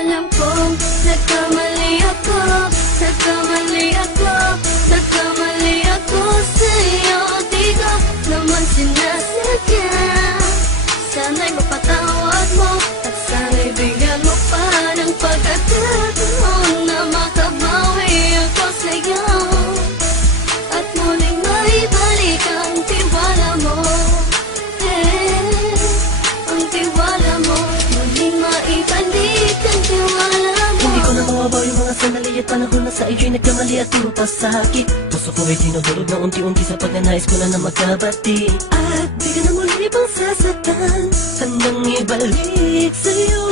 Alam kong nagkamali ako, nagkamali ako, nagkamali ako sa'yo. Di ko naman sinasadya. Sana'y mapatawad mo at sana'y bigyan mo pa ng pagkakataon na makabawi ako sa'yo at muling maibalik ang tiwala mo. Ang tiwala mo, muling maibalik ang tiwala mo. Hindi ko na mawabaw yung mga sandali at panahon na sa iyo'y nagkamali at puro pasakit. Puso ko ay dinudulog na unti-unti sa pagnanais ko na magkabati. At di ka na muli pang sasaktan, handang ibalik sa'yo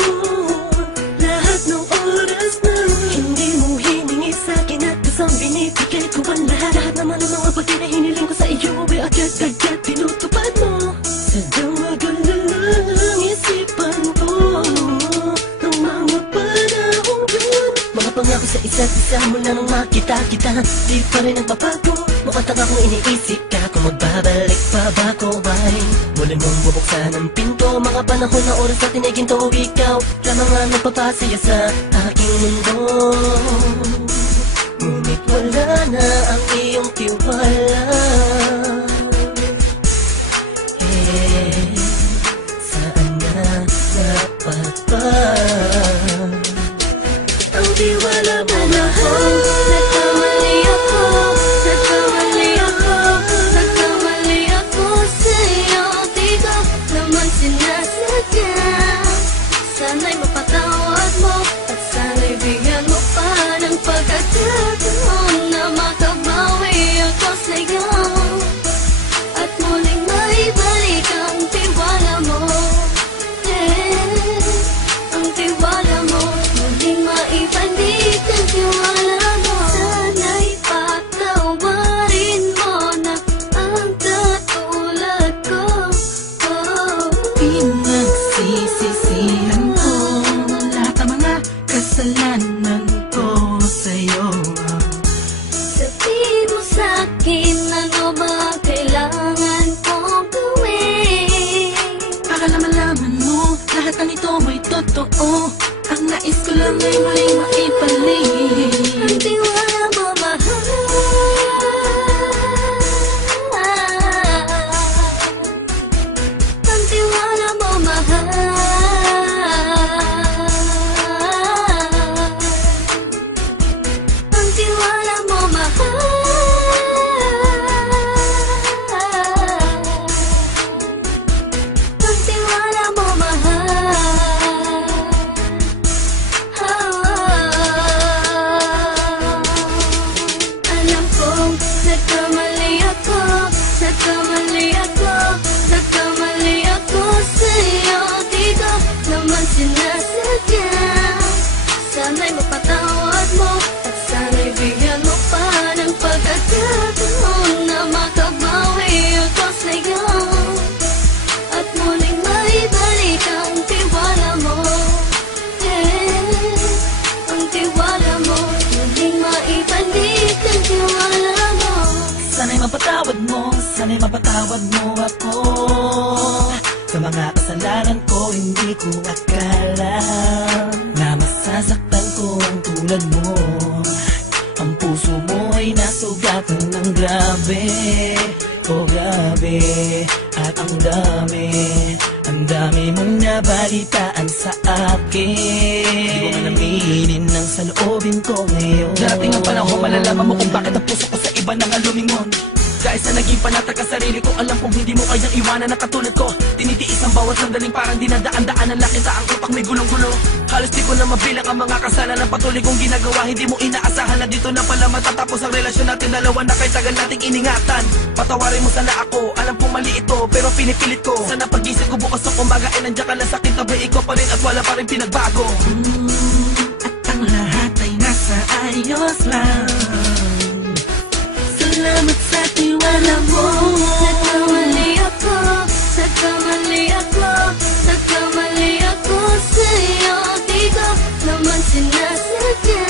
lahat ng oras na hindi mo hiningi sa'kin at kusang binibigay ko ang lahat. Lahat naman ng mga bagay na hiniling ko sa iyo ay agad-agad tinutupad mo. Sadyang magulo lang isipan ko ng mga panahon yun. Mga pangako sa isa't isa mula nung makita kita, di pa rin nagbabago. Mukhang tanga kung iniisip ka kung magbabalik pa ba ko ay muli mong bubuksan ang pinto. Mga panahon na oras natin ay ginto, ikaw lamang ang nagpapasaya sa aking mundo. Ngunit wala na ang iyong tiwala. Saan na dapat ba ang tiwala mo na Nagkamali ako, nagkamali ako, nagkamali ako sa'yo. Di ko naman sinasadya. Sana'y mapatawad mo at sana'y bigyan mo pa ng pagkakataon na makabawi ako sa'yo at muling maibalik ang tiwala mo. Ang tiwala mo, muling maibalik ang tiwala mo. Sana'y patawarin mo na ang katulad ko. Pinagsisisihan ko lahat ng mga kasalanan ko sa'yo. Sabihin mo sa'kin ano ba kailangan kong gawin. Para malaman mo lahat ng ito ay totoo. Ang nais ko lang ay muling maibalik Ang tiwala mo, mahal. Ang tiwala mo, mahal. Ang tiwala mo, mahal. Ang tiwala mo, mahal. Alam kong nagkamali ako, nagkamali ako, nagkamali ako sa'yo. Di ko naman sinasadya. Sana'y mapatawad mo at sana'y bigyan mo pa ng pagkakataon na makabawi ako sa'yo at muling maibalik ang tiwala mo. Ang tiwala mo, muling maibalik ang tiwala mo. Sana'y mapatawad mo, sana'y mapatawad mo ako sa mga kasalanan ko. Hindi ko akala na masasaktan ko ang tulad mo. Ang puso mo ay nasugatan ng grabe, oh grabe. At ang dami mong nabalitaan sa akin. Di ko man aminin ang saloobin ko ngayon. Darating ang panahon, malalaman mo kung bakit ang puso ko sa iba nang lumingon. Dahil sa naging panatag ka sarili ko, alam kong hindi mo kayang iwanan na katulad ko. Tinitiis ang bawat sandaling parang dinadaan-daan ang lakita ang utak may gulong-gulo. Halos di ko na mabilang ang mga kasalanan patuloy kong ginagawa. Hindi mo inaasahan na dito na pala matatapos ang relasyon natin dalawa na kahit tagal nating iningatan. Patawarin mo sana ako, alam kong mali ito pero pinipilit ko. Sana pag-isip ko bukas sa umaga ay nandiyan ka na sa akin, tabi ikaw pa rin at wala pa rin pinagbago. At ang lahat ay nasa ayos lang. Salamat sa tiwala mo. Nagkamali ako, nagkamali ako, nagkamali ako sa'yo. Di ko naman sinasadya.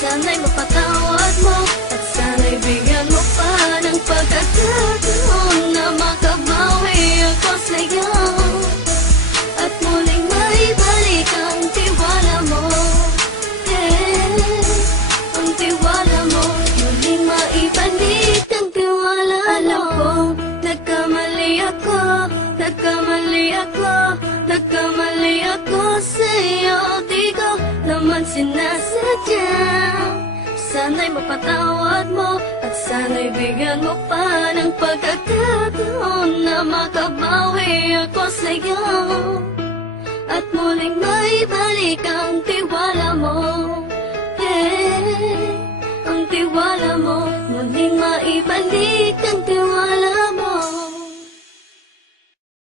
Sana'y mapatawad mo at sana'y bigyan mo pa ng pagkakataon na makabawi ako sa'yo at muling maibalik ang tiwala sinasadya. Sana'y mapatawad mo at sana'y bigyan mo pa ng pagkakataon na makabawi ako sa'yo at muling maibalik ang tiwala mo. Ang tiwala mo, muling maibalik ang tiwala